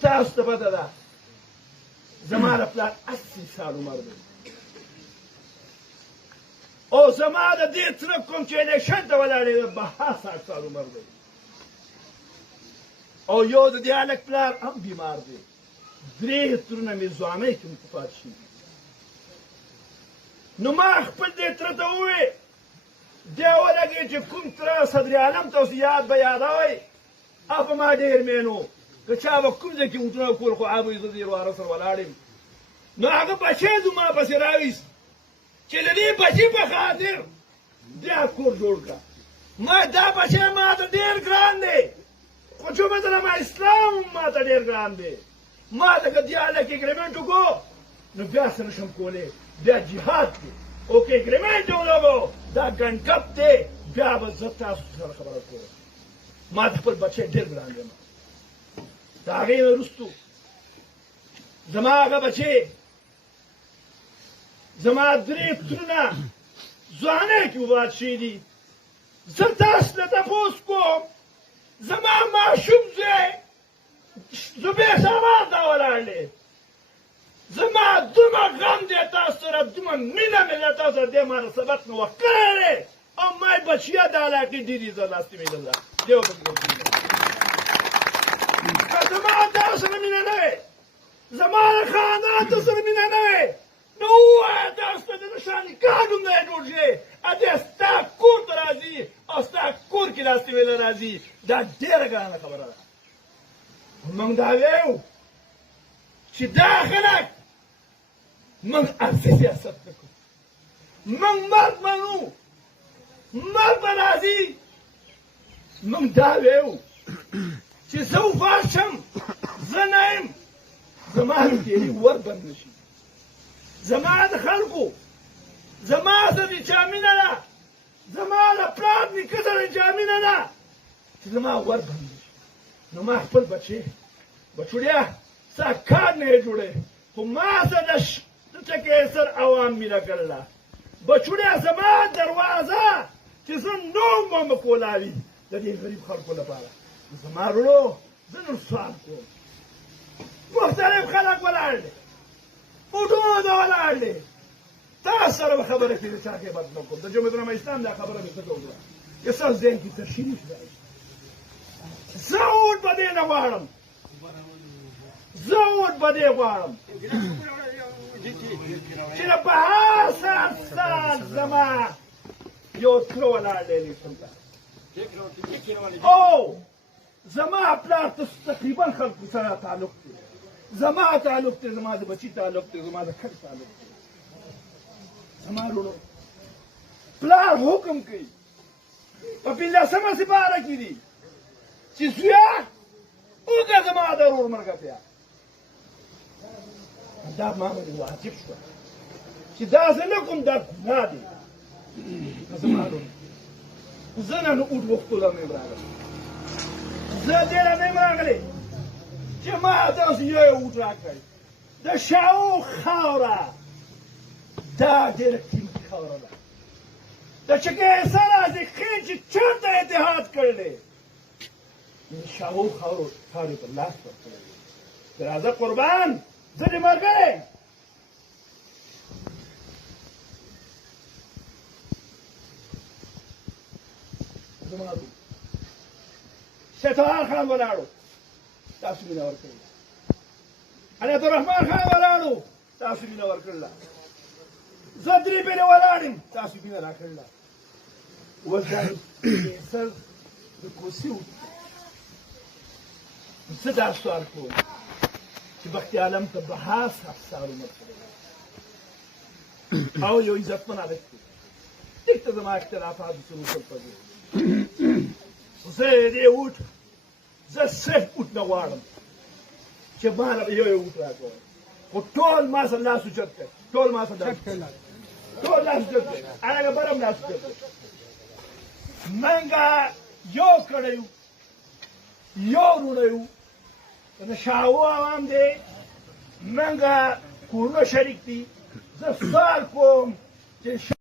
تاسو ته پته ده زما د پلار 80 سال عمر دی او زما د دې تره کوم چې الیکشن ته ولاړې ده 62 سال عمر دی او یو د دې هلک پلار هم بیمار دی 3 ترونه مې ځوانۍ کې وفات شي نو ما خپل دې تره ته وویل دی ولګې چې کوم تره صدر عالم ته اوس یاد به یادوئ هغه ما ډېر مینو که چا به کوم ځای کې وټونه کول خو هغه به زه ډېر واره سره ولاړ یم نو هغه بچی زما پسې راویست چې د دې بچي په خاطر دا کور جوړ کړه ما دا بچی ما ته ډېر ګران دی خو چې مثلا ما اسلام ما ته ډېر ګران دی ما ته که دې هلک اګریمنټ وکړو نو بیا څه نشم کولی بیا جهاد دی او که اګریمنټ ولګو دا ګنډکپ دی بیا به زه تاسو سره خبره کوم ما د خپل بچی ډېر ګران دی د هغې نه وروستو زما هغه بچی زما 3 ترونه ځوانۍ کې وفات شوي دي زه تاسو نه تپوس کوم زما ماشوم زوی زبیر شهباز ته ولاړ دی زما دومره غم دی تاسو سره دومره مینه مې ده تاسو سره دې ما نه سبق مې وخت کړی دی او ما بچیه د علاقې ډېرې زه لاستې مې ده دې ورته که زما تاسو سره مینه نه وې زما د خاندان ته سره مینه نه وې نو ووایه تاسو ته د نښانګاه نوم نه جوړ شي ادې ستا کور ته راځي او ستا کور کې لاستې ویله راځي دا ډېره ګرانه خبره ده موږ دا ویو چې دا خلک موږ ارضي سیاست نه کوو موږ مرګ منو مرګ به راځي موږ دا ویو چې زه وفات شم زه نه یم زما د تېري ور بند نه شي زما د خلکو زما سره د چا مینه ده زما د پلار نیکه سره د چا مینه ده چې زما ور بند نه شي نو ما خپل بچی بچوړیا ستا کار نه یې جوړی خو ما سره د ټکېسر عوام مینه کړله بچوړیا زما دروازه چې زه نوم به مې کولالي د دې غریب خلکو لپاره زما وروڼو زه نور سوال کوم مختلف خلک ولاړ دي موټرونه ته ولاړ دي تاسو سره به خبره کوي د چا غیبت نه کوم د جمعیت علماء اسلام دا خبره مې څه وکړه چې ستاسو ذهن کې تشریف راشي زه اوټ به دې نه غواړم زه اوټ به دې غواړم چې د 62 سال زما یو تره ولاړ دی الیکشن ته او زما پلار ته تقریبا خلکو سره تعلق دی زما تعلق دی زما د بچي تعلق دی زما د کټ تعلق دی زما وروڼو پلار حکم کوي په 15مه سپاره کې دي چې زویه وکړه زما د ورور ملګرتیا دا ما باندې واجب شوه چې دا زه نه کوم دا ګناه دی زما وروڼو زه نن اوټ وختونه مې راغلی زه دې نه یم راغلی چې ما تاسو یو اوټ راکړئ د شاو خاوره دا ډېره قیمتي خاوره ده د چکې سره چې خېل چې چېرته اتحاد کړی د شاو خاورې په لاس ورکړی دی راځه قربان زه دې ملګری زما ستار خان ولاړو تاسو مینه ورکړله عنایت الرحمن خان ولاړو تاسو مینه ورکړله زه 3 پیرې ولاړ یم تاسو مینه راکړله اوس دا سر د کوڅې زه دا سوال کوم چې بختي عالم ته 62 سال عمر او یو عزتمن هلک دی ټیک ته زما اختلافات څه وصل پدې زه دې اوټ زه صرف اوټ نه غواړم چې ما له یو اوټ راکړی خو ټول ما سره لاس اوچت کړی ټول ما سره ټول لاس اوچت کړی هغه برم لاس اوچت کړی منګه یو کړی یو یو وروڼه یو د شاو عوام دی منګه کورونه شریک دي زه سوال کوم چې